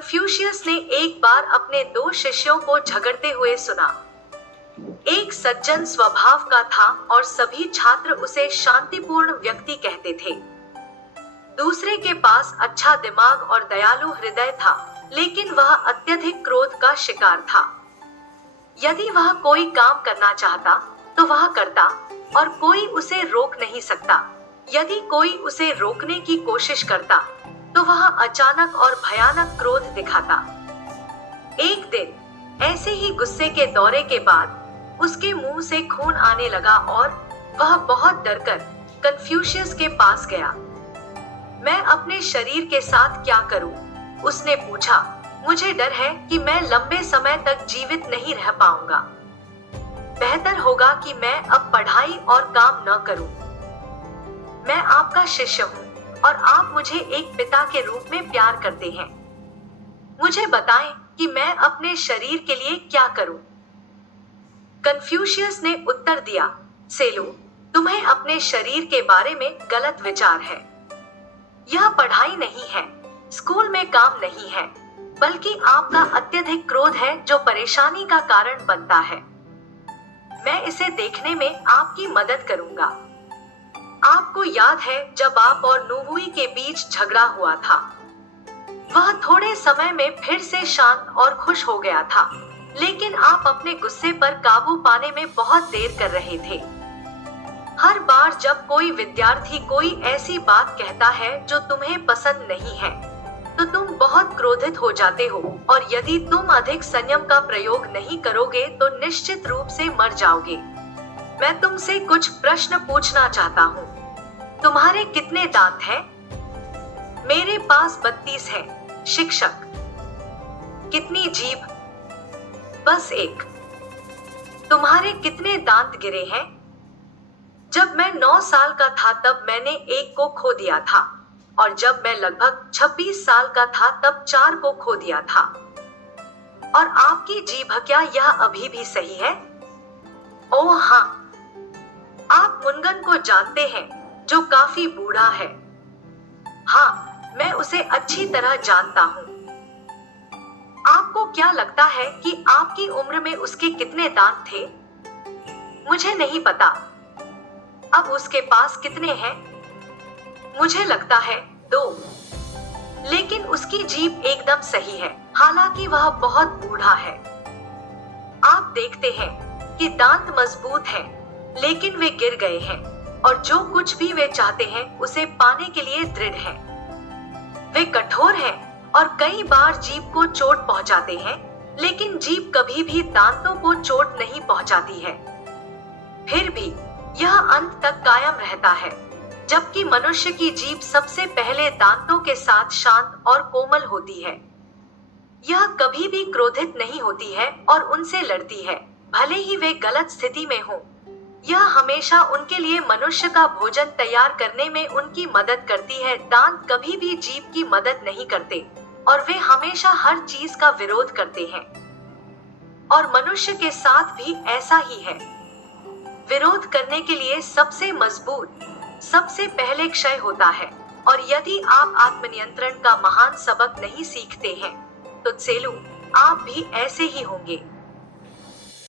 Confucius ने एक बार अपने दो शिष्यों को झगड़ते हुए सुना। एक सज्जन स्वभाव का था और सभी छात्र उसे शांतिपूर्ण व्यक्ति कहते थे। दूसरे के पास अच्छा दिमाग और दयालु हृदय था, लेकिन वह अत्यधिक क्रोध का शिकार था। यदि वह कोई काम करना चाहता तो वह करता और कोई उसे रोक नहीं सकता। यदि कोई उसे रोकने की कोशिश करता तो वह अचानक और भयानक क्रोध दिखाता। एक दिन ऐसे ही गुस्से के दौरे के बाद उसके मुंह से खून आने लगा और वह बहुत डरकर कन्फ्यूशियस के पास गया। मैं अपने शरीर के साथ क्या करूं? उसने पूछा। मुझे डर है कि मैं लंबे समय तक जीवित नहीं रह पाऊंगा। बेहतर होगा कि मैं अब पढ़ाई और काम न करूं। मैं आपका शिष्य हूं और आप मुझे एक पिता के रूप में प्यार करते हैं। मुझे बताएं कि मैं अपने शरीर के लिए क्या करूं? कन्फ्यूशियस ने उत्तर दिया, सेलू, तुम्हें अपने शरीर के बारे में गलत विचार है। यह पढ़ाई नहीं है, स्कूल में काम नहीं है, बल्कि आपका अत्यधिक क्रोध है जो परेशानी का कारण बनता है। मैं इसे देखने में आपकी मदद करूंगा। आपको याद है जब आप और नोबुई के बीच झगड़ा हुआ था? वह थोड़े समय में फिर से शांत और खुश हो गया था, लेकिन आप अपने गुस्से पर काबू पाने में बहुत देर कर रहे थे। हर बार जब कोई विद्यार्थी कोई ऐसी बात कहता है जो तुम्हें पसंद नहीं है, तो तुम बहुत क्रोधित हो जाते हो और यदि तुम अधिक संयम का प्रयोग नहीं करोगे तो निश्चित रूप से मर जाओगे। मैं तुमसे कुछ प्रश्न पूछना चाहता हूँ। तुम्हारे कितने दांत हैं? मेरे पास 32 है, शिक्षक। कितनी जीभ? बस एक। तुम्हारे कितने दांत गिरे हैं? जब मैं 9 साल का था तब मैंने एक को खो दिया था, और जब मैं लगभग 26 साल का था तब 4 को खो दिया था। और आपकी जीभ, क्या यह अभी भी सही है? ओह हाँ। आप मुनगन को जानते हैं, जो काफी बूढ़ा है। हाँ, मैं उसे अच्छी तरह जानता हूँ। आपको क्या लगता है कि आपकी उम्र में उसके कितने दांत थे? मुझे नहीं पता। अब उसके पास कितने हैं? मुझे लगता है 2। लेकिन उसकी जीभ एकदम सही है, हालांकि वह बहुत बूढ़ा है। आप देखते हैं कि दांत मजबूत हैं, लेकिन वे गिर गए हैं और जो कुछ भी वे चाहते हैं उसे पाने के लिए दृढ़ हैं। वे कठोर हैं और कई बार जीभ को चोट पहुंचाते हैं, लेकिन जीभ कभी भी दांतों को चोट नहीं पहुंचाती है। फिर भी यह अंत तक कायम रहता है, जबकि मनुष्य की जीभ सबसे पहले दांतों के साथ शांत और कोमल होती है। यह कभी भी क्रोधित नहीं होती है और उनसे लड़ती है, भले ही वे गलत स्थिति में हों। यह हमेशा उनके लिए मनुष्य का भोजन तैयार करने में उनकी मदद करती है। दांत कभी भी जीभ की मदद नहीं करते और वे हमेशा हर चीज का विरोध करते हैं। और मनुष्य के साथ भी ऐसा ही है। विरोध करने के लिए सबसे मजबूत सबसे पहले क्षय होता है, और यदि आप आत्मनियंत्रण का महान सबक नहीं सीखते हैं, तो सेलू, आप भी ऐसे ही होंगे।